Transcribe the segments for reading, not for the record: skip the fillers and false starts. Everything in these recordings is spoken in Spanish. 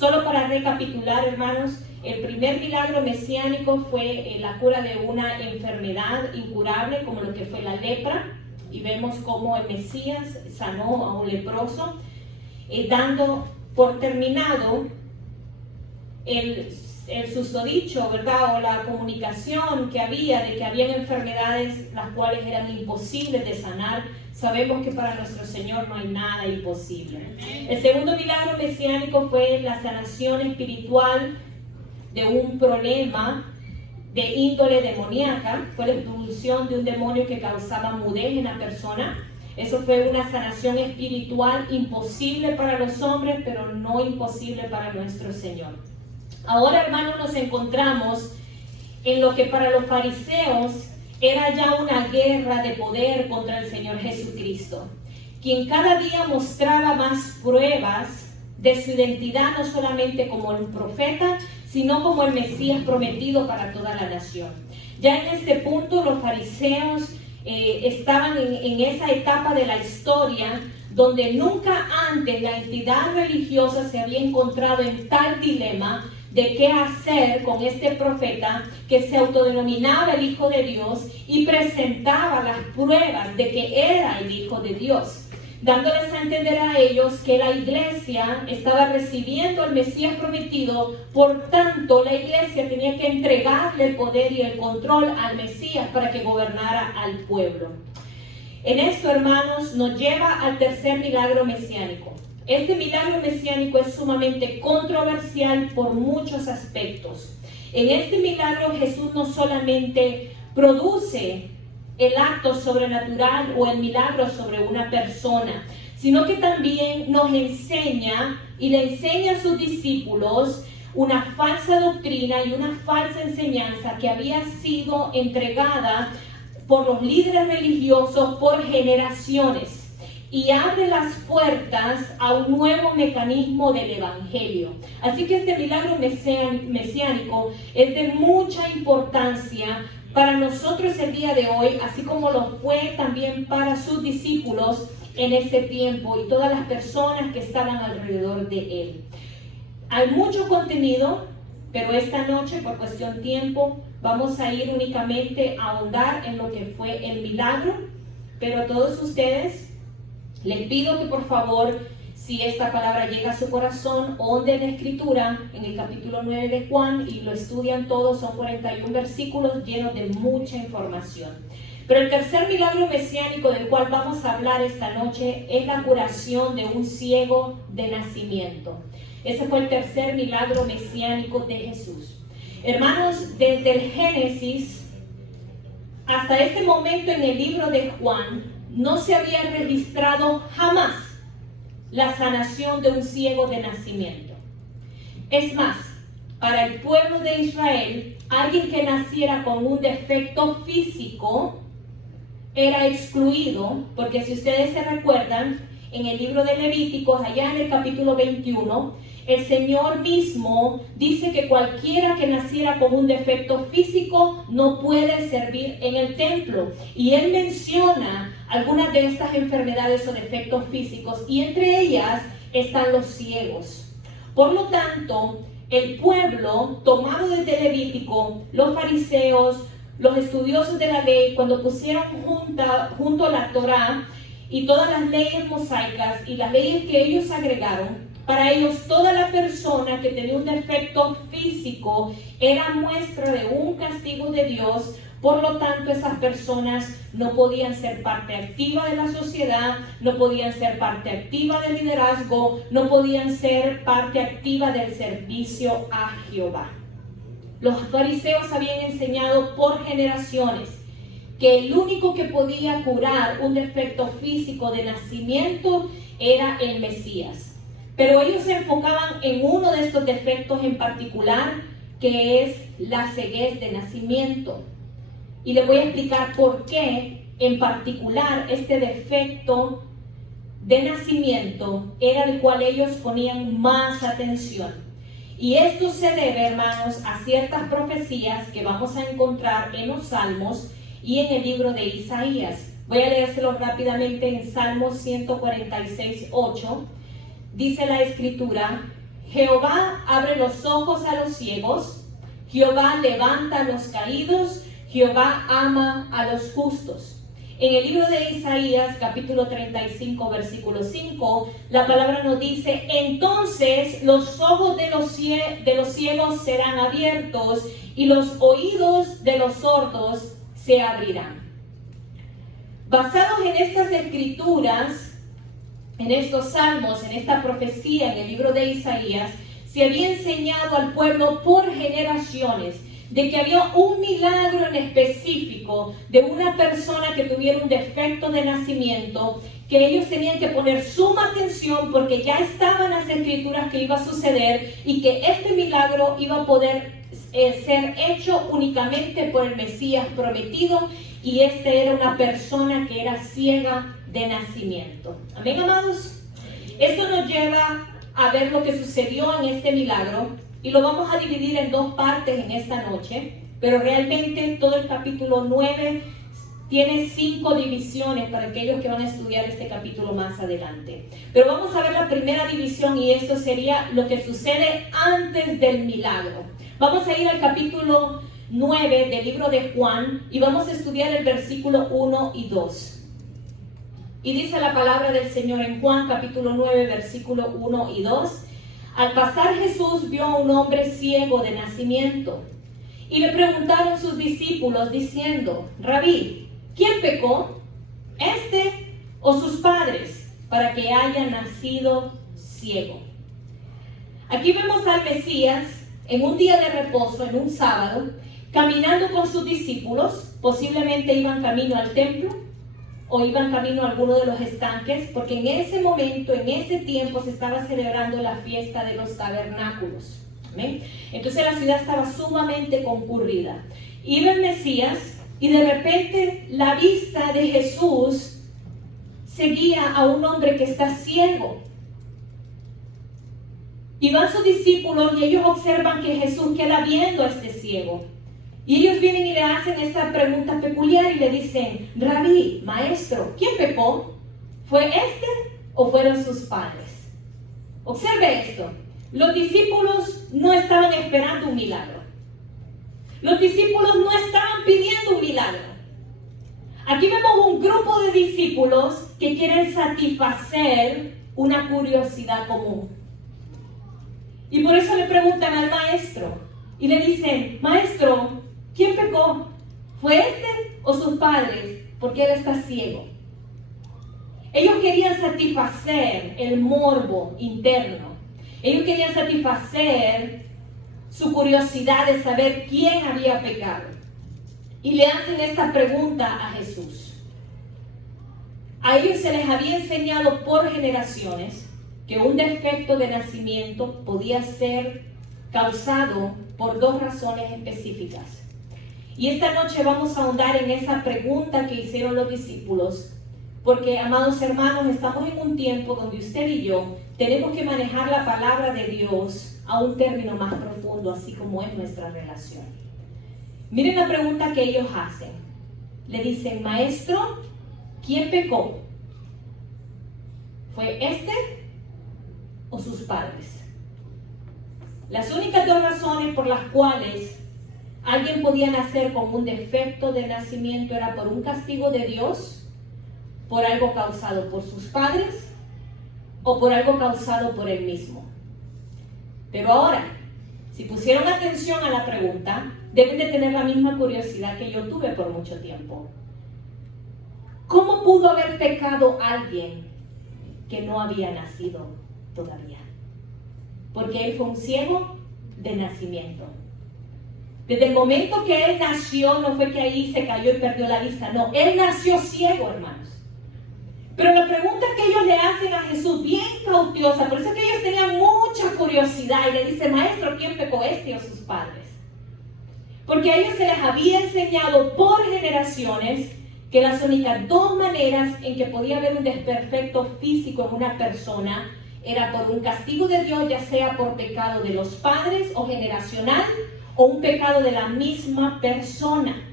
Solo para recapitular, hermanos, el primer milagro mesiánico fue la cura de una enfermedad incurable como lo que fue la lepra, y vemos cómo el Mesías sanó a un leproso, dando por terminado el susodicho, ¿verdad? O la comunicación que había de que habían enfermedades las cuales eran imposibles de sanar. Sabemos que para nuestro Señor no hay nada imposible. El segundo milagro mesiánico fue la sanación espiritual de un problema de índole demoníaca. Fue la expulsión de un demonio que causaba mudez en la persona. Eso fue una sanación espiritual imposible para los hombres, pero no imposible para nuestro Señor. Ahora, hermanos, nos encontramos en lo que para los fariseos era ya una guerra de poder contra el Señor Jesucristo, quien cada día mostraba más pruebas de su identidad, no solamente como un profeta, sino como el Mesías prometido para toda la nación. Ya en este punto los fariseos estaban en esa etapa de la historia donde nunca antes la entidad religiosa se había encontrado en tal dilema de qué hacer con este profeta que se autodenominaba el Hijo de Dios y presentaba las pruebas de que era el Hijo de Dios, dándoles a entender a ellos que la iglesia estaba recibiendo al Mesías prometido. Por tanto, la iglesia tenía que entregarle el poder y el control al Mesías para que gobernara al pueblo. En esto, hermanos, nos lleva al tercer milagro mesiánico. Este milagro mesiánico es sumamente controversial por muchos aspectos. En este milagro Jesús no solamente produce el acto sobrenatural o el milagro sobre una persona, sino que también nos enseña y le enseña a sus discípulos una falsa doctrina y una falsa enseñanza que había sido entregada por los líderes religiosos por generaciones, y abre las puertas a un nuevo mecanismo del evangelio. Así que este milagro mesiánico es de mucha importancia para nosotros el día de hoy, así como lo fue también para sus discípulos en ese tiempo y todas las personas que estaban alrededor de él. Hay mucho contenido, pero esta noche, por cuestión de tiempo, vamos a ir únicamente a ahondar en lo que fue el milagro. Pero a todos ustedes les pido que por favor, si esta palabra llega a su corazón, honden la escritura en el capítulo 9 de Juan y lo estudian todos. Son 41 versículos llenos de mucha información. Pero el tercer milagro mesiánico del cual vamos a hablar esta noche es la curación de un ciego de nacimiento. Ese fue el tercer milagro mesiánico de Jesús. Hermanos, desde el Génesis hasta este momento en el libro de Juan, no se había registrado jamás la sanación de un ciego de nacimiento. Es más, para el pueblo de Israel, alguien que naciera con un defecto físico era excluido, porque si ustedes se recuerdan, en el libro de Levíticos, allá en el capítulo 21, el Señor mismo dice que cualquiera que naciera con un defecto físico no puede servir en el templo. Y Él menciona algunas de estas enfermedades o defectos físicos, y entre ellas están los ciegos. Por lo tanto, el pueblo, tomado desde Levítico, los fariseos, los estudiosos de la ley, cuando pusieron junto a la Torá y todas las leyes mosaicas y las leyes que ellos agregaron, para ellos toda la persona que tenía un defecto físico era muestra de un castigo de Dios. Por lo tanto, esas personas no podían ser parte activa de la sociedad, no podían ser parte activa del liderazgo, no podían ser parte activa del servicio a Jehová. Los fariseos habían enseñado por generaciones que el único que podía curar un defecto físico de nacimiento era el Mesías. Pero ellos se enfocaban en uno de estos defectos en particular, que es la ceguez de nacimiento. Y les voy a explicar por qué en particular este defecto de nacimiento era el cual ellos ponían más atención. Y esto se debe, hermanos, a ciertas profecías que vamos a encontrar en los Salmos y en el libro de Isaías. Voy a leérselo rápidamente en Salmos 146:8. Dice la escritura: Jehová abre los ojos a los ciegos, Jehová levanta a los caídos, Jehová ama a los justos. En el libro de Isaías, capítulo 35, versículo 5, la palabra nos dice: entonces los ojos de los ciegos serán abiertos y los oídos de los sordos se abrirán. Basados en estas escrituras, en estos salmos, en esta profecía, en el libro de Isaías, se había enseñado al pueblo por generaciones de que había un milagro en específico de una persona que tuviera un defecto de nacimiento, que ellos tenían que poner suma atención porque ya estaban las escrituras que iba a suceder y que este milagro iba a poder ser hecho únicamente por el Mesías prometido, y este era una persona que era ciega de nacimiento. Amén, amados. Esto nos lleva a ver lo que sucedió en este milagro, y lo vamos a dividir en dos partes en esta noche, pero realmente todo el capítulo 9 tiene 5 divisiones para aquellos que van a estudiar este capítulo más adelante. Pero vamos a ver la primera división, y esto sería lo que sucede antes del milagro. Vamos a ir al capítulo 9 del libro de Juan y vamos a estudiar el versículo 1 y 2. Y dice la palabra del Señor en Juan capítulo 9, versículo 1 y 2. Al pasar Jesús vio a un hombre ciego de nacimiento, y le preguntaron sus discípulos diciendo: Rabí, ¿quién pecó, este o sus padres, para que haya nacido ciego? Aquí vemos al Mesías en un día de reposo, en un sábado, caminando con sus discípulos. Posiblemente iban camino al templo o iban camino a alguno de los estanques, porque en ese momento, en ese tiempo, se estaba celebrando la fiesta de los tabernáculos. ¿Amén? Entonces la ciudad estaba sumamente concurrida. Iba el Mesías y de repente la vista de Jesús seguía a un hombre que está ciego. Y van sus discípulos y ellos observan que Jesús queda viendo a este ciego. Y ellos vienen y le hacen esta pregunta peculiar y le dicen: Rabí, maestro, ¿quién pecó? ¿Fue este o fueron sus padres? Observe esto. Los discípulos no estaban esperando un milagro. Los discípulos no estaban pidiendo un milagro. Aquí vemos un grupo de discípulos que quieren satisfacer una curiosidad común. Y por eso le preguntan al maestro y le dicen: maestro, ¿quién pecó? ¿Fue este o sus padres? Porque él está ciego. Ellos querían satisfacer el morbo interno. Ellos querían satisfacer su curiosidad de saber quién había pecado. Y le hacen esta pregunta a Jesús. A ellos se les había enseñado por generaciones que un defecto de nacimiento podía ser causado por 2 razones específicas. Y esta noche vamos a ahondar en esa pregunta que hicieron los discípulos, porque, amados hermanos, estamos en un tiempo donde usted y yo tenemos que manejar la palabra de Dios a un término más profundo, así como es nuestra relación. Miren la pregunta que ellos hacen. Le dicen: maestro, ¿quién pecó? ¿Fue este o sus padres? Las únicas 2 razones por las cuales alguien podía nacer con un defecto de nacimiento era por un castigo de Dios, por algo causado por sus padres o por algo causado por él mismo. Pero ahora, si pusieron atención a la pregunta, deben de tener la misma curiosidad que yo tuve por mucho tiempo. ¿Cómo pudo haber pecado alguien que no había nacido todavía? Porque él fue un ciego de nacimiento. Desde el momento que él nació, no fue que ahí se cayó y perdió la vista. No, él nació ciego, hermanos. Pero la pregunta que ellos le hacen a Jesús, bien cauteosa, por eso es que ellos tenían mucha curiosidad, y le dicen: maestro, ¿quién pecó, este o sus padres? Porque a ellos se les había enseñado por generaciones que las únicas 2 maneras en que podía haber un desperfecto físico en una persona era por un castigo de Dios, ya sea por pecado de los padres o generacional, o un pecado de la misma persona.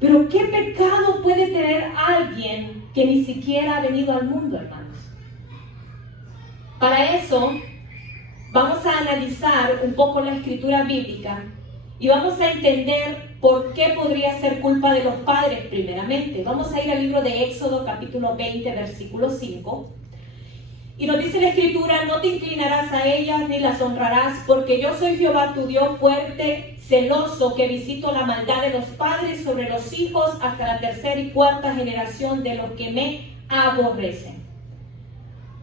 Pero ¿qué pecado puede tener alguien que ni siquiera ha venido al mundo, hermanos? Para eso vamos a analizar un poco la escritura bíblica y vamos a entender por qué podría ser culpa de los padres primeramente. Vamos a ir al libro de Éxodo capítulo 20, versículo 5. Y nos dice la escritura: no te inclinarás a ellas ni las honrarás, porque yo soy Jehová tu Dios fuerte, celoso, que visito la maldad de los padres sobre los hijos hasta la tercera y cuarta generación de los que me aborrecen.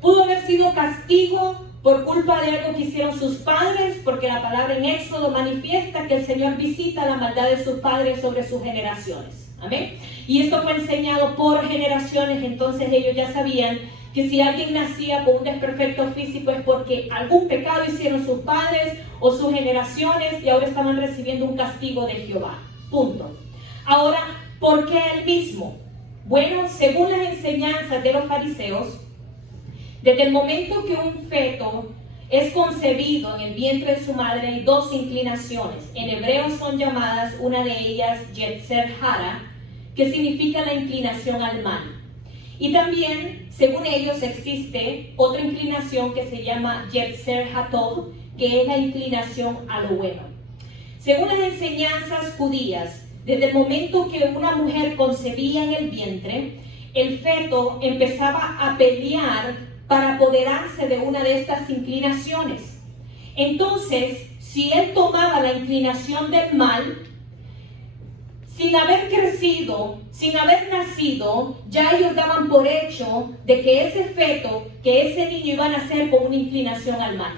Pudo haber sido castigo por culpa de algo que hicieron sus padres, porque la palabra en Éxodo manifiesta que el Señor visita la maldad de sus padres sobre sus generaciones. Amén. Y esto fue enseñado por generaciones, entonces ellos ya sabían que si alguien nacía con un desperfecto físico es porque algún pecado hicieron sus padres o sus generaciones y ahora estaban recibiendo un castigo de Jehová. Punto. Ahora, ¿por qué él mismo? Bueno, según las enseñanzas de los fariseos, desde el momento que un feto es concebido en el vientre de su madre hay dos inclinaciones. En hebreo son llamadas, una de ellas Yetzer Hara, que significa la inclinación al mal. Y también, según ellos, existe otra inclinación que se llama Yetzer Hatov, que es la inclinación a lo bueno. Según las enseñanzas judías, desde el momento que una mujer concebía en el vientre, el feto empezaba a pelear para apoderarse de una de estas inclinaciones. Entonces, si él tomaba la inclinación del mal, sin haber crecido, sin haber nacido, ya ellos daban por hecho de que ese feto, que ese niño iba a nacer con una inclinación al mal.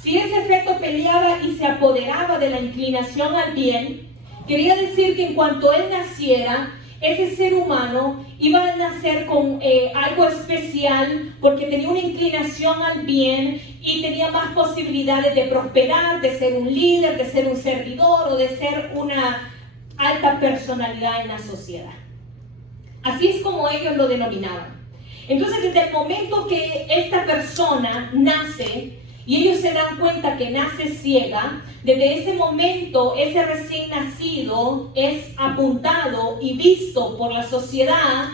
Si ese feto peleaba y se apoderaba de la inclinación al bien, quería decir que en cuanto él naciera, ese ser humano iba a nacer con algo especial porque tenía una inclinación al bien y tenía más posibilidades de prosperar, de ser un líder, de ser un servidor o de ser una alta personalidad en la sociedad. Así es como ellos lo denominaban. Entonces, desde el momento que esta persona nace y ellos se dan cuenta que nace ciega, desde ese momento ese recién nacido es apuntado y visto por la sociedad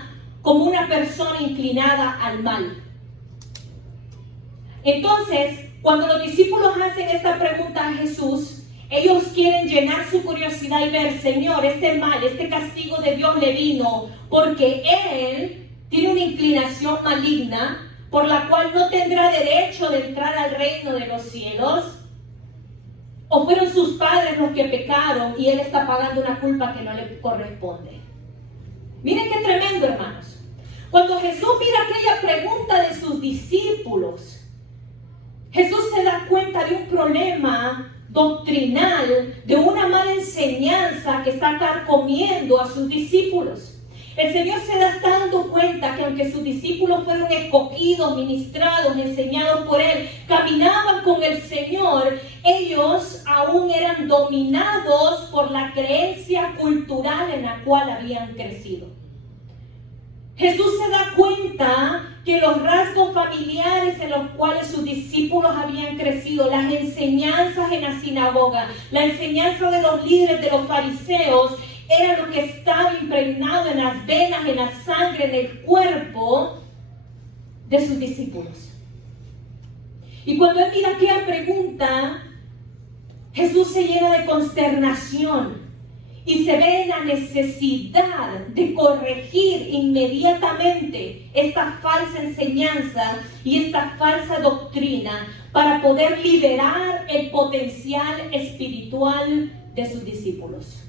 como una persona inclinada al mal. Entonces, cuando los discípulos hacen esta pregunta a Jesús, ellos quieren llenar su curiosidad y ver: Señor, este mal, este castigo de Dios le vino porque Él tiene una inclinación maligna por la cual no tendrá derecho de entrar al reino de los cielos, o fueron sus padres los que pecaron y Él está pagando una culpa que no le corresponde. Miren qué tremendo, hermanos. Cuando Jesús mira aquella pregunta de sus discípulos, Jesús se da cuenta de un problema doctrinal, de una mala enseñanza que está carcomiendo a sus discípulos. El Señor está dando cuenta que aunque sus discípulos fueron escogidos, ministrados, enseñados por Él, caminaban con el Señor, ellos aún eran dominados por la creencia cultural en la cual habían crecido. Jesús se da cuenta que los rasgos familiares en los cuales sus discípulos habían crecido, las enseñanzas en la sinagoga, la enseñanza de los líderes, de los fariseos, era lo que estaba impregnado en las venas, en la sangre, en el cuerpo de sus discípulos. Y cuando él mira aquella pregunta, Jesús se llena de consternación y se ve la necesidad de corregir inmediatamente esta falsa enseñanza y esta falsa doctrina para poder liberar el potencial espiritual de sus discípulos.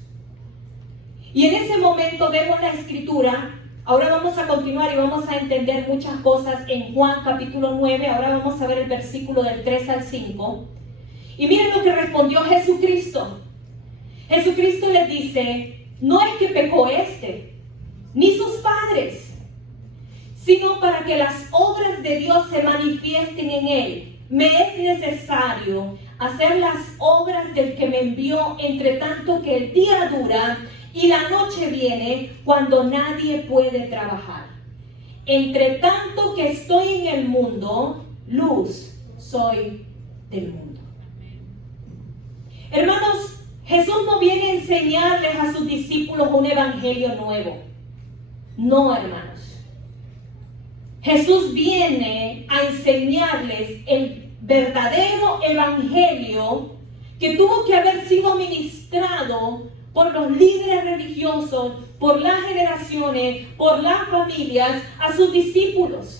Y en ese momento vemos la escritura. Ahora vamos a continuar y vamos a entender muchas cosas en Juan capítulo 9. Ahora vamos a ver el versículo del 3 al 5. Y miren lo que respondió Jesucristo. Jesucristo les dice: no es que pecó ni sus padres, sino para que las obras de Dios se manifiesten en él. Me es necesario hacer las obras del que me envió, entre tanto que el día dura y la noche viene cuando nadie puede trabajar. Entre tanto que estoy en el mundo, luz soy del mundo. Hermanos, Jesús no viene a enseñarles a sus discípulos un evangelio nuevo. No, hermanos. Jesús viene a enseñarles el verdadero evangelio que tuvo que haber sido ministrado por los líderes religiosos, por las generaciones, por las familias, a sus discípulos.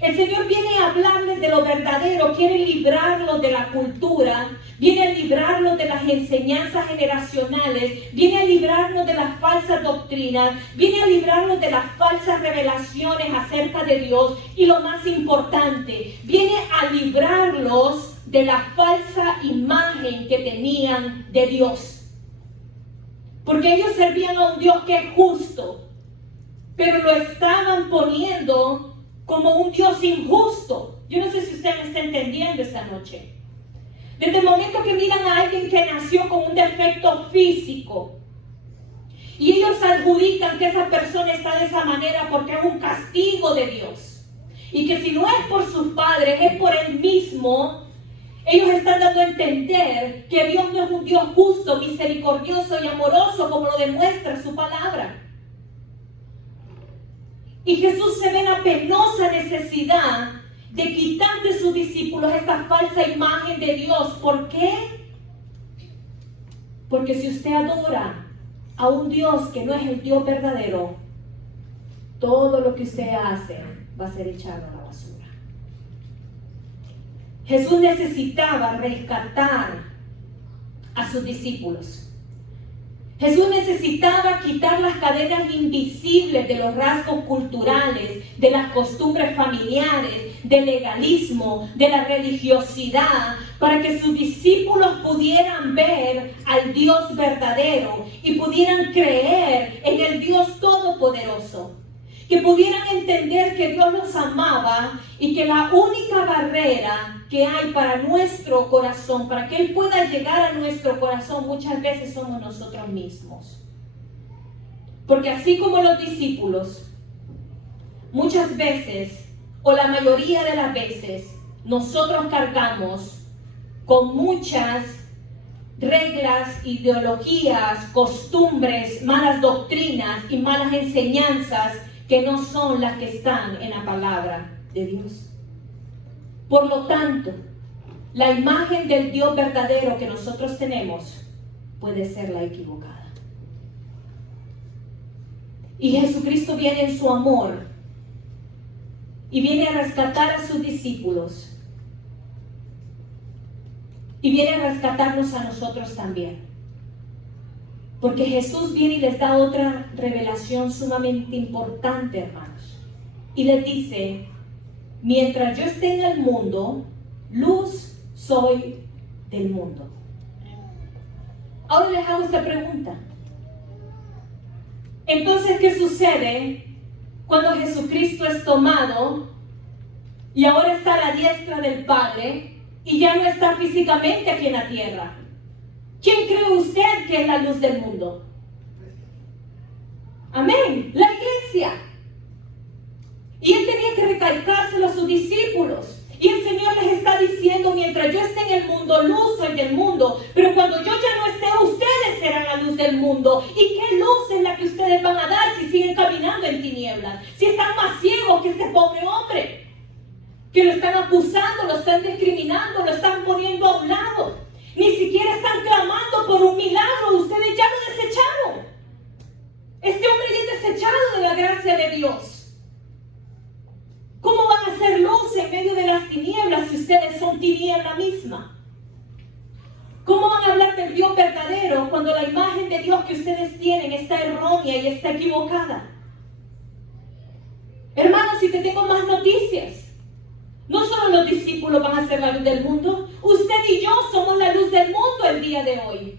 El Señor viene a hablarles de lo verdadero, quiere librarlos de la cultura, viene a librarlos de las enseñanzas generacionales, viene a librarnos de las falsas doctrinas, viene a librarnos de las falsas revelaciones acerca de Dios y lo más importante, viene a librarlos de la falsa imagen que tenían de Dios. Porque ellos servían a un Dios que es justo, pero lo estaban poniendo como un Dios injusto. Yo no sé si usted me está entendiendo esta noche. Desde el momento que miran a alguien que nació con un defecto físico y ellos adjudican que esa persona está de esa manera porque es un castigo de Dios, y que si no es por sus padres, es por él mismo, ellos están dando a entender que Dios no es un Dios justo, misericordioso y amoroso como lo demuestra su palabra. Y Jesús se ve en la penosa necesidad de quitar de sus discípulos esta falsa imagen de Dios. ¿Por qué? Porque si usted adora a un Dios que no es el Dios verdadero, todo lo que usted hace va a ser echado a la basura. Jesús necesitaba rescatar a sus discípulos. Jesús necesitaba quitar las cadenas invisibles de los rasgos culturales, de las costumbres familiares, del legalismo, de la religiosidad, para que sus discípulos pudieran ver al Dios verdadero y pudieran creer en el Dios todopoderoso. Que pudieran entender que Dios los amaba y que la única barrera que hay para nuestro corazón, para que Él pueda llegar a nuestro corazón, muchas veces somos nosotros mismos. Porque así como los discípulos, muchas veces, o la mayoría de las veces, nosotros cargamos con muchas reglas, ideologías, costumbres, malas doctrinas y malas enseñanzas que no son las que están en la palabra de Dios. Por lo tanto, la imagen del Dios verdadero que nosotros tenemos puede ser la equivocada. Y Jesucristo viene en su amor y viene a rescatar a sus discípulos y viene a rescatarnos a nosotros también. Porque Jesús viene y les da otra revelación sumamente importante, hermanos. Y les dice: mientras yo esté en el mundo, luz soy del mundo. Ahora les hago esta pregunta. Entonces, ¿qué sucede cuando Jesucristo es tomado y ahora está a la diestra del Padre y ya no está físicamente aquí en la tierra? ¿Quién cree usted que es la luz del mundo? Amén. La iglesia. Y Él tenía que recalcárselo a sus discípulos. Y el Señor les está diciendo: mientras yo esté en el mundo, luz soy del mundo. Pero cuando yo ya no esté, ustedes serán la luz del mundo. ¿Y qué luz es la que ustedes van a dar si siguen caminando en tinieblas? Si están más ciegos que este pobre hombre, que lo están acusando, lo están discriminando, lo están poniendo a un lado. Ni siquiera están clamando por un milagro. Ustedes ya lo desecharon. Este hombre ya es desechado de la gracia de Dios. ¿Cómo van a hacer luz en medio de las tinieblas si ustedes son tiniebla misma? ¿Cómo van a hablar del Dios verdadero cuando la imagen de Dios que ustedes tienen está errónea y está equivocada? Hermanos, si te tengo más noticias. No solo los discípulos van a ser la luz del mundo, usted y yo somos la luz del mundo el día de hoy.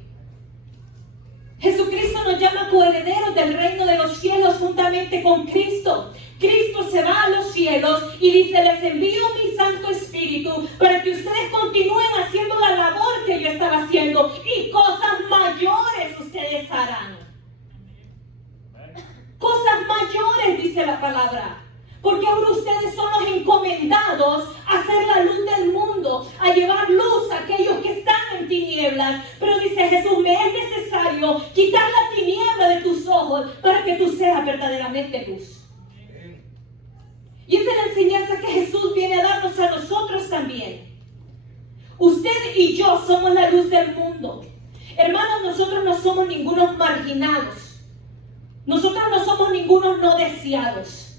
Jesucristo nos llama coherederos del reino de los cielos juntamente con Cristo. Cristo se va a los cielos y dice: les envío mi Santo Espíritu para que ustedes continúen haciendo la labor que yo estaba haciendo, y cosas mayores ustedes harán. Cosas mayores, dice la palabra. Porque ahora ustedes son los encomendados a ser la luz del mundo, a llevar luz a aquellos que están en tinieblas. Pero dice Jesús: me es necesario quitar la tiniebla de tus ojos para que tú seas verdaderamente luz. Y esa es la enseñanza que Jesús viene a darnos a nosotros también. Usted y yo somos la luz del mundo. Hermanos, nosotros no somos ningunos marginados. Nosotros no somos ningunos no deseados.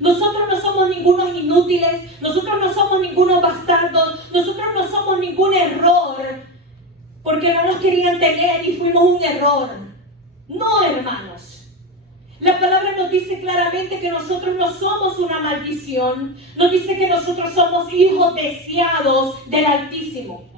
Nosotros no somos ningunos inútiles. Nosotros no somos ningunos bastardos. Nosotros no somos ningún error. Porque no nos querían tener y fuimos un error. No, hermanos. La palabra nos dice claramente que nosotros no somos una maldición. Nos dice que nosotros somos hijos deseados del Altísimo.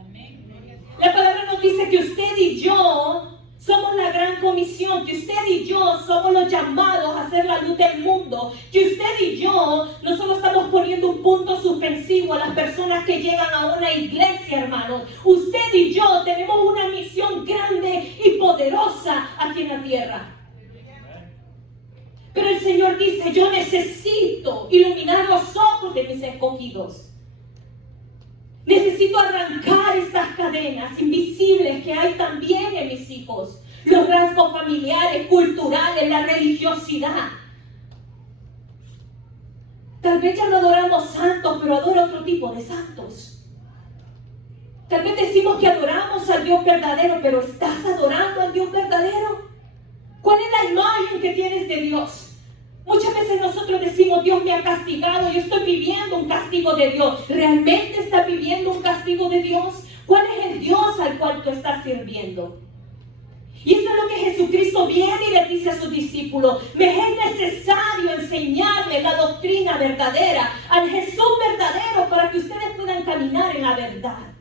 La palabra nos dice que usted y yo somos la gran comisión, que usted y yo somos los llamados a ser la luz del mundo, que usted y yo no solo estamos poniendo un punto suspensivo a las personas que llegan a una iglesia, hermanos. Usted y yo tenemos una misión grande y poderosa aquí en la tierra. Pero el Señor dice, yo necesito iluminar los ojos de mis escogidos. Necesito arrancar estas cadenas invisibles que hay también en mis hijos. Los rasgos familiares, culturales, la religiosidad. Tal vez ya no adoramos santos, pero adoro otro tipo de santos. Tal vez decimos que adoramos al Dios verdadero, pero ¿estás adorando al Dios verdadero? ¿Cuál es la imagen que tienes de Dios? Muchas veces nosotros decimos, Dios me ha castigado, yo estoy viviendo un castigo de Dios. ¿Realmente estás viviendo un castigo de Dios? ¿Cuál es el Dios al cual tú estás sirviendo? Y esto es lo que Jesucristo viene y le dice a sus discípulos. Me es necesario enseñarles la doctrina verdadera, al Jesús verdadero, para que ustedes puedan caminar en la verdad.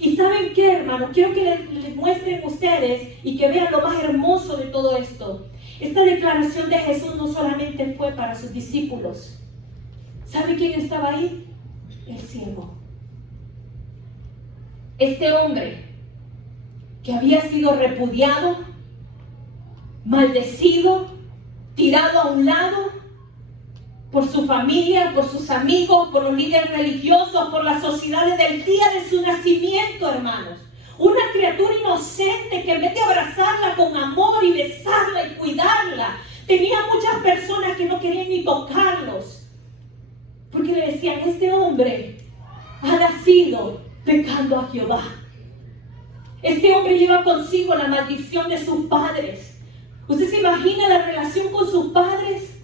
Y ¿saben qué, hermanos? Quiero que les muestren ustedes y que vean lo más hermoso de todo esto. Esta declaración de Jesús no solamente fue para sus discípulos. ¿Sabe quién estaba ahí? El ciego. Este hombre que había sido repudiado, maldecido, tirado a un lado por su familia, por sus amigos, por los líderes religiosos, por las sociedades del día de su nacimiento, hermanos. Una criatura inocente que en vez de abrazarla con amor y besarla y cuidarla, tenía muchas personas que no querían ni tocarlos. Porque le decían, este hombre ha nacido pecando a Jehová. Este hombre lleva consigo la maldición de sus padres. ¿Usted se imagina la relación con sus padres?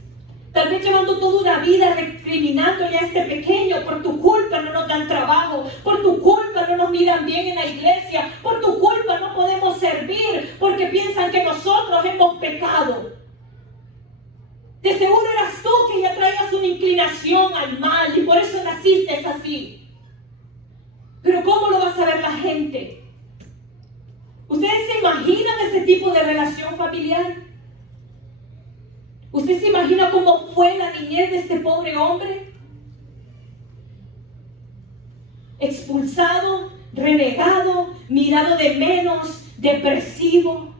Tal vez llevando toda una vida recriminándole a este pequeño, por tu culpa no nos dan trabajo, por tu culpa no nos miran bien en la iglesia, por tu culpa no podemos servir, porque piensan que nosotros hemos pecado. De seguro eras tú que ya traías una inclinación al mal y por eso naciste así. Pero ¿cómo lo va a saber la gente? ¿Ustedes se imaginan ese tipo de relación familiar? ¿Usted se imagina cómo fue la niñez de este pobre hombre? Expulsado, renegado, mirado de menos, depresivo.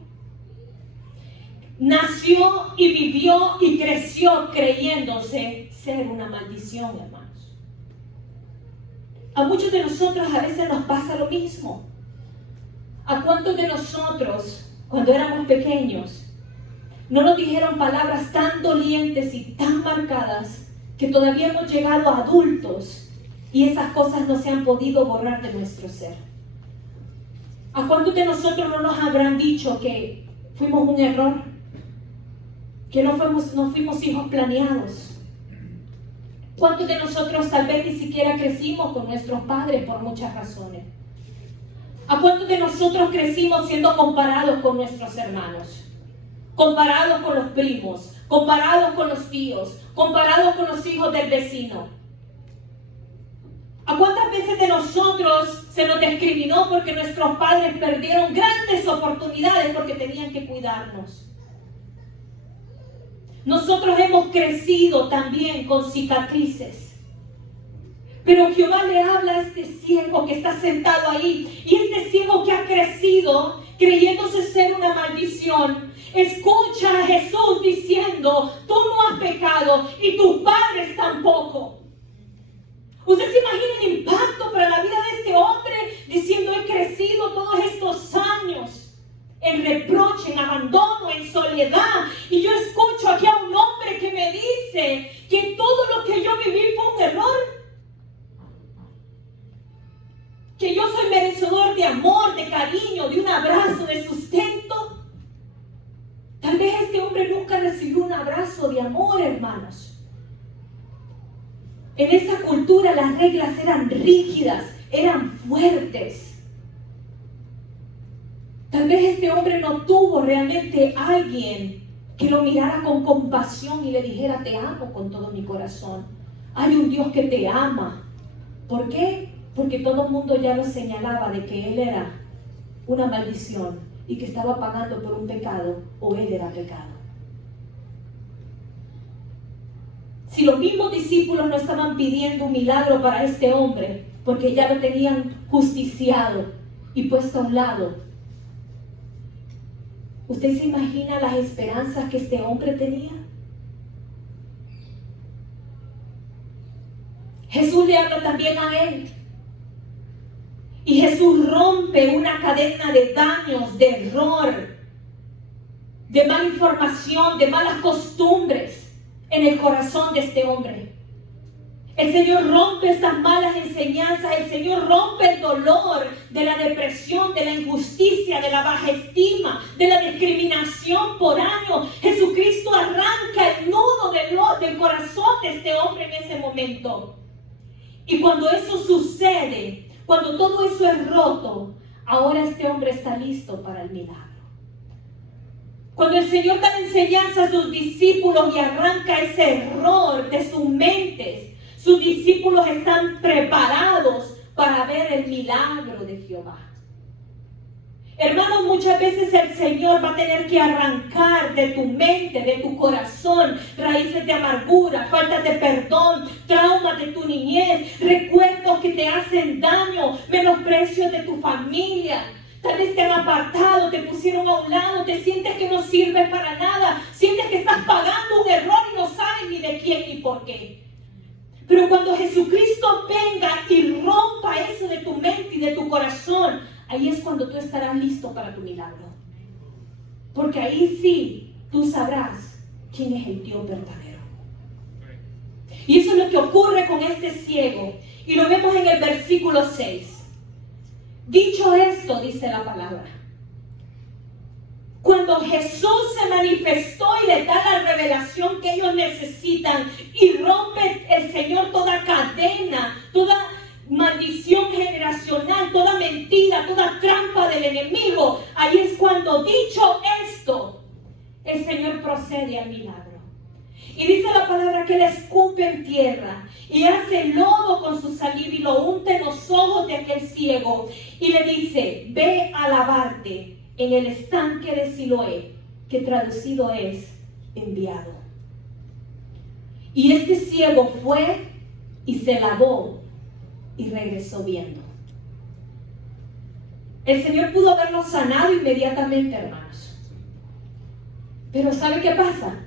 Nació y vivió y creció creyéndose ser una maldición, hermanos. A muchos de nosotros a veces nos pasa lo mismo. ¿A cuántos de nosotros, cuando éramos pequeños, no nos dijeron palabras tan dolientes y tan marcadas que todavía hemos llegado a adultos y esas cosas no se han podido borrar de nuestro ser? ¿A cuántos de nosotros no nos habrán dicho que fuimos un error? Que no fuimos hijos planeados. ¿Cuántos de nosotros tal vez ni siquiera crecimos con nuestros padres por muchas razones? ¿A cuántos de nosotros crecimos siendo comparados con nuestros hermanos? Comparados con los primos, comparados con los tíos, comparados con los hijos del vecino. ¿A cuántas veces de nosotros se nos discriminó porque nuestros padres perdieron grandes oportunidades porque tenían que cuidarnos? Nosotros hemos crecido también con cicatrices. Pero Jehová le habla a este ciego que está sentado ahí, y este ciego que ha crecido creyéndose ser una maldición, escucha a Jesús diciendo, tú no has pecado y tus padres tampoco. ¿Usted se imagina el impacto para la vida de este hombre diciendo, he crecido todos estos años en reproche, en abandono, en soledad, y yo escucho aquí a un hombre que me dice que todo lo que yo viví fue un error? que yo soy merecedor de amor, de cariño, de un abrazo, de sustento. Tal vez este hombre nunca recibió un abrazo de amor, hermanos. En esa cultura las reglas eran rígidas, eran fuertes. Tal vez este hombre no tuvo realmente alguien que lo mirara con compasión y le dijera: te amo con todo mi corazón. Hay un Dios que te ama. ¿Por qué? Porque todo el mundo ya lo señalaba de que él era una maldición y que estaba pagando por un pecado, o él era pecado. Si los mismos discípulos no estaban pidiendo un milagro para este hombre, porque ya lo tenían justiciado y puesto a un lado, ¿usted se imagina las esperanzas que este hombre tenía? Jesús le habla también a él. Y Jesús rompe una cadena de daños, de error, de mala información, de malas costumbres en el corazón de este hombre. El Señor rompe estas malas enseñanzas. El Señor rompe el dolor de la depresión, de la injusticia, de la baja estima, de la discriminación por años. Jesucristo arranca el nudo del corazón de este hombre en ese momento. Y cuando eso sucede, cuando todo eso es roto, ahora este hombre está listo para el milagro. Cuando el Señor da enseñanza a sus discípulos y arranca ese error de sus mentes, sus discípulos están preparados para ver el milagro de Jehová. Hermanos, muchas veces el Señor va a tener que arrancar de tu mente, de tu corazón, raíces de amargura, falta de perdón, traumas de tu niñez, recuerdos que te hacen daño, menosprecios de tu familia. Tal vez te han apartado, te pusieron a un lado, te sientes que no sirves para nada, sientes que estás pagando un error y no sabes ni de quién ni por qué. Pero cuando Jesucristo venga y rompa eso de tu mente y de tu corazón, ahí es cuando tú estarás listo para tu milagro. Porque ahí sí, tú sabrás quién es el Dios verdadero. Y eso es lo que ocurre con este ciego. Y lo vemos en el versículo 6. Dicho esto, dice la palabra, cuando Jesús se manifestó y les da la revelación que ellos necesitan y rompe el Señor toda cadena, toda maldición generacional, toda mentira, toda trampa del enemigo, ahí es cuando, dicho esto, el Señor procede al milagro. Y dice la palabra que Él escupe en tierra y hace lodo con su saliva y lo unta en los ojos de aquel ciego y le dice: ve a lavarte en el estanque de Siloé, que traducido es enviado. Y este ciego fue y se lavó y regresó viendo. El Señor pudo haberlo sanado inmediatamente, hermanos. Pero ¿sabe qué pasa?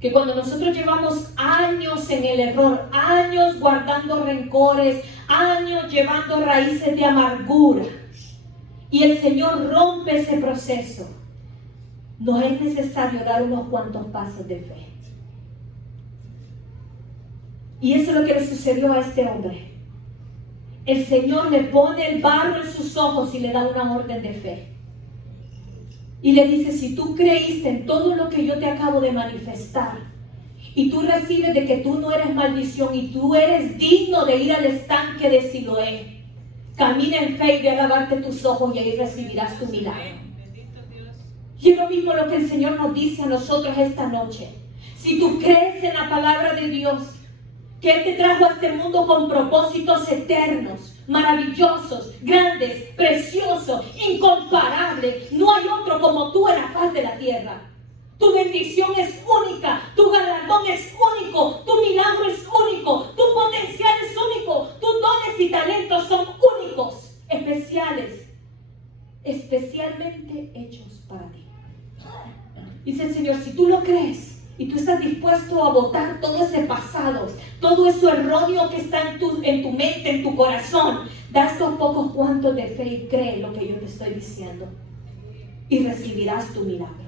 Que cuando nosotros llevamos años en el error, años guardando rencores, años llevando raíces de amargura, y el Señor rompe ese proceso, nos es necesario dar unos cuantos pasos de fe. Y eso es lo que le sucedió a este hombre. El Señor le pone el barro en sus ojos y le da una orden de fe. Y le dice: si tú creíste en todo lo que yo te acabo de manifestar, y tú recibes de que tú no eres maldición y tú eres digno de ir al estanque de Siloé, camina en fe y ve a lavarte tus ojos y ahí recibirás tu milagro. Y es lo mismo lo que el Señor nos dice a nosotros esta noche. Si tú crees en la palabra de Dios, que Él te trajo a este mundo con propósitos eternos, maravillosos, grandes, preciosos, incomparables. No hay otro como tú en la faz de la tierra. Tu bendición es única, tu galardón es único, tu milagro es único, tu potencial es único, tus dones y talentos son únicos, especiales, especialmente hechos para ti. Dice el Señor: si tú lo crees, y tú estás dispuesto a botar todo ese pasado, todo eso erróneo que está en tu mente, en tu corazón, da estos pocos cuantos de fe y cree lo que yo te estoy diciendo y recibirás tu milagro.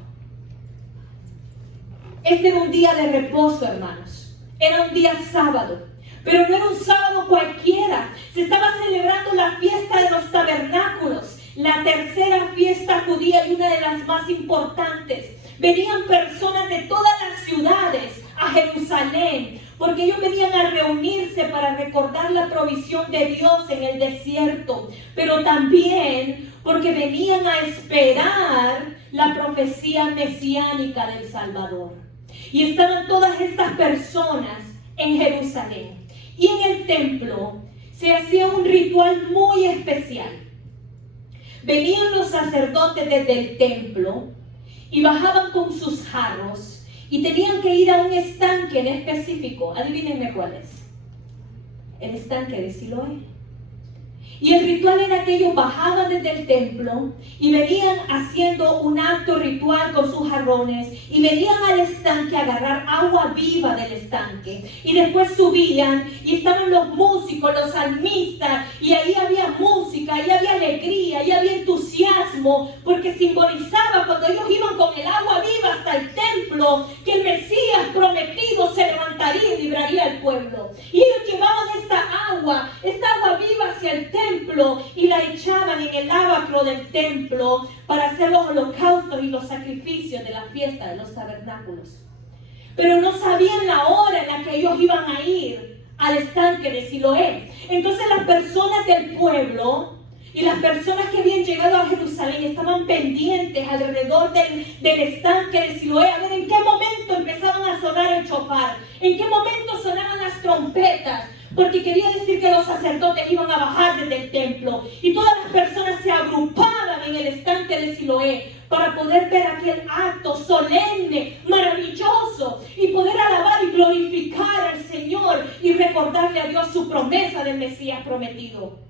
Este era un día de reposo, hermanos. Era un día sábado, pero no era un sábado cualquiera. Se estaba celebrando la fiesta la tercera fiesta judía y una de las más importantes. Venían personas de todas las ciudades a Jerusalén, porque ellos venían a reunirse para recordar la provisión de Dios en el desierto, pero también porque venían a esperar la profecía mesiánica del Salvador. Y estaban todas estas personas en Jerusalén. Y en el templo se hacía un ritual muy especial. Venían los sacerdotes desde el templo y bajaban con sus jarros y tenían que ir a un estanque en específico. Adivínenme cuál es. El estanque de Siloé. Y el ritual era que ellos bajaban desde el templo y venían haciendo un acto ritual con sus jarrones y venían al estanque a agarrar agua viva del estanque. Y después subían y estaban los músicos, los salmistas, y ahí había música, ahí había alegría, ahí había entusiasmo, porque simbolizaba cuando ellos iban con el agua viva hasta el templo que el Mesías prometido se levantaría y libraría al pueblo. Y ellos llevaban esta agua viva hacia el templo y la echaban en el lavacro del templo para hacer los holocaustos y los sacrificios de la fiesta de los tabernáculos. Pero no sabían la hora en la que ellos iban a ir al estanque de Siloé. Entonces las personas del pueblo y las personas que habían llegado a Jerusalén estaban pendientes alrededor del estanque de Siloé a ver en qué momento empezaban a sonar el shofar, en qué momento sonaban las trompetas, porque quería decir que los sacerdotes iban a bajar desde el templo y todas las personas se agrupaban en el estanque de Siloé para poder ver aquel acto solemne, maravilloso, y poder alabar y glorificar al Señor y recordarle a Dios su promesa del Mesías prometido.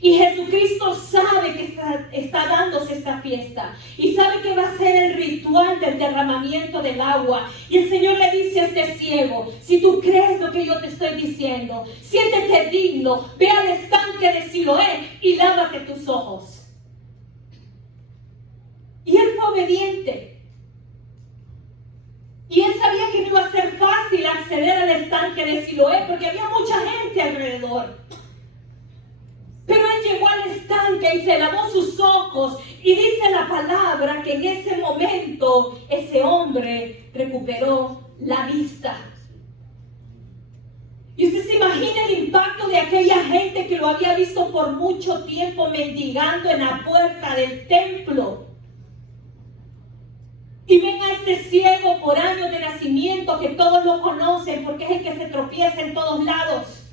Y Jesucristo sabe que está dándose esta fiesta y sabe que va a ser el ritual del derramamiento del agua. Y el Señor le dice a este ciego: si tú crees lo que yo te estoy diciendo, siéntete digno, ve al estanque de Siloé y lávate tus ojos. Y él fue obediente. Y él sabía que no iba a ser fácil acceder al estanque de Siloé porque había mucha gente alrededor. Pero él llegó al estanque y se lavó sus ojos, y dice la palabra que en ese momento ese hombre recuperó la vista. Y usted se imagina el impacto de aquella gente que lo había visto por mucho tiempo mendigando en la puerta del templo. Y ven a este ciego por años de nacimiento que todos lo conocen porque es el que se tropieza en todos lados.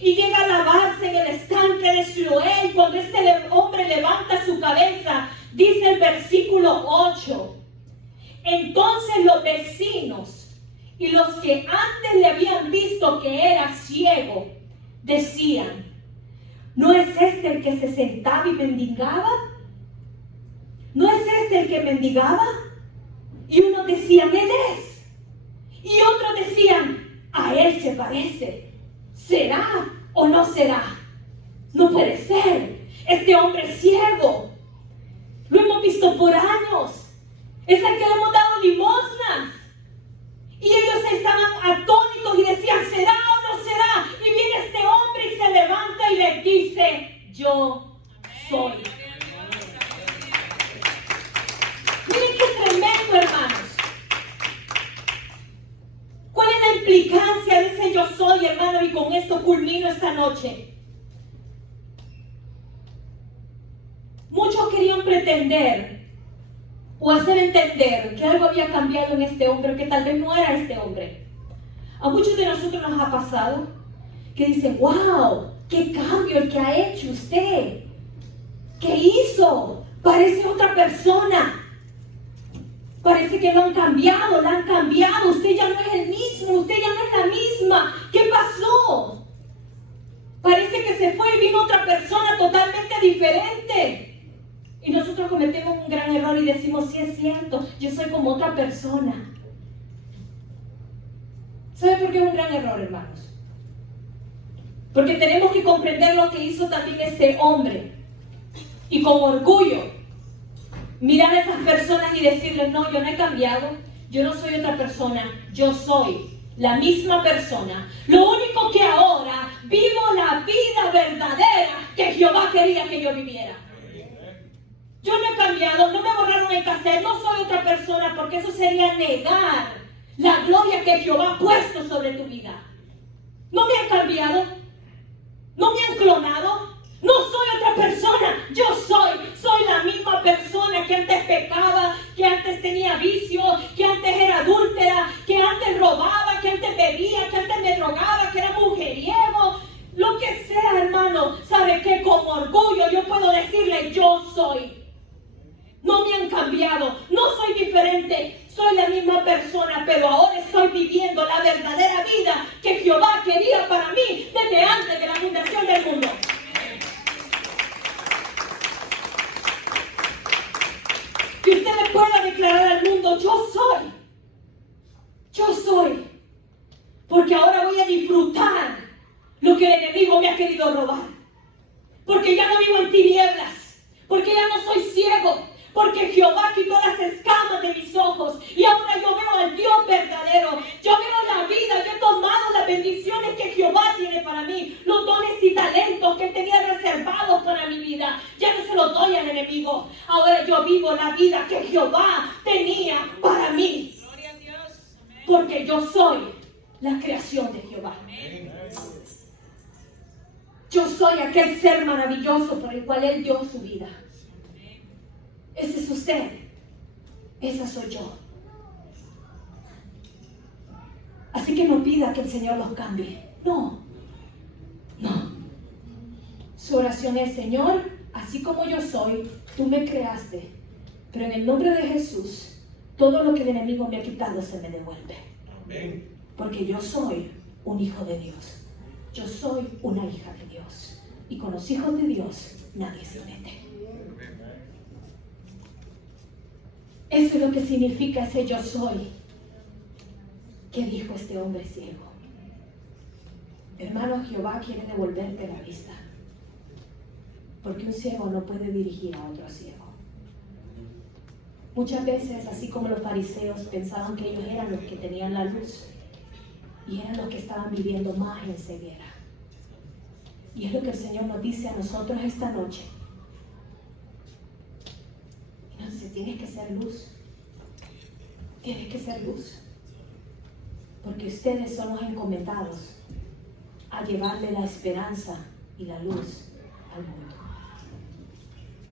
Y llega a lavarse en el estanque de Siloé. Y cuando este hombre levanta su cabeza, dice el versículo 8: entonces los vecinos y los que antes le habían visto que era ciego, decían: ¿no es este el que se sentaba y mendigaba? ¿No es este el que mendigaba? Y unos decían: él es. Y otros decían: a él se parece. ¿Será o no será? No puede ser. Este hombre es ciego. Lo hemos visto por años. Es al que le hemos dado limosnas. Y ellos estaban atónitos y decían: ¿será o no será? Y viene este hombre y se levanta y les dice: yo soy. Miren qué tremendo, hermanos. ¿Cuál es la implicancia de ese yo soy, hermano? Y con esto culmino esta noche. Muchos querían pretender o hacer entender que algo había cambiado en este hombre, que tal vez no era este hombre. A muchos de nosotros nos ha pasado que dicen: wow, qué cambio el que ha hecho usted. ¿Qué hizo? Parece otra persona. Parece que lo han cambiado, la han cambiado. Usted ya no es el mismo, usted ya no es la misma. ¿Qué pasó? Parece que se fue y vino otra persona totalmente diferente. Y nosotros cometemos un gran error y decimos: sí, es cierto, yo soy como otra persona. ¿Sabe por qué es un gran error, hermanos? Porque tenemos que comprender lo que hizo también este hombre. Y con orgullo mirar a esas personas y decirles: no, yo no he cambiado, yo no soy otra persona, yo soy la misma persona. Lo único que ahora vivo la vida verdadera que Jehová quería que yo viviera. Yo no he cambiado, no me borraron el cassette, no soy otra persona, porque eso sería negar la gloria que Jehová ha puesto sobre tu vida. No me han cambiado, no me han clonado, no soy otra persona. Yo soy la misma persona que antes pecaba, que antes tenía vicio, que antes era adúltera, que antes robaba, que antes bebía, que antes me drogaba, que era mujeriego. Lo que sea, hermano, ¿sabe qué? Con orgullo yo puedo decirle, yo soy. No me han cambiado, no soy diferente, soy la misma persona, pero ahora estoy viviendo la verdadera vida que Jehová quería para mí desde antes de la fundación del mundo. Que usted le pueda declarar al mundo, yo soy, porque ahora voy a disfrutar lo que el enemigo me ha querido robar, porque ya no vivo en tinieblas, porque ya no soy ciego, porque Jehová quitó las escamas de mis ojos y ahora yo veo al Dios verdadero. Yo veo la vida, yo he tomado las bendiciones que Jehová tiene para mí, los dones y talentos que Él tenía reservados para mi vida. Ya no se los doy al enemigo. Ahora yo vivo la vida que Jehová tenía para mí. Gloria a Dios. Amén. Porque yo soy la creación de Jehová. Amén. Yo soy aquel ser maravilloso por el cual Él dio su vida. Ese es usted. Esa soy yo. Así que no pida que el Señor los cambie. No. Su oración es, Señor, así como yo soy, tú me creaste. Pero en el nombre de Jesús, todo lo que el enemigo me ha quitado se me devuelve. Amén. Porque yo soy un hijo de Dios. Yo soy una hija de Dios. Y con los hijos de Dios nadie se mete. Eso es lo que significa ese yo soy que dijo este hombre ciego. Hermano, Jehová quiere devolverte la vista, porque un ciego no puede dirigir a otro ciego. Muchas veces, así como los fariseos pensaban que ellos eran los que tenían la luz y eran los que estaban viviendo más en ceguera. Y es lo que el Señor nos dice a nosotros esta noche. Entonces tienes que ser luz. Tienes que ser luz. Porque ustedes son los encomendados a llevarle la esperanza y la luz al mundo.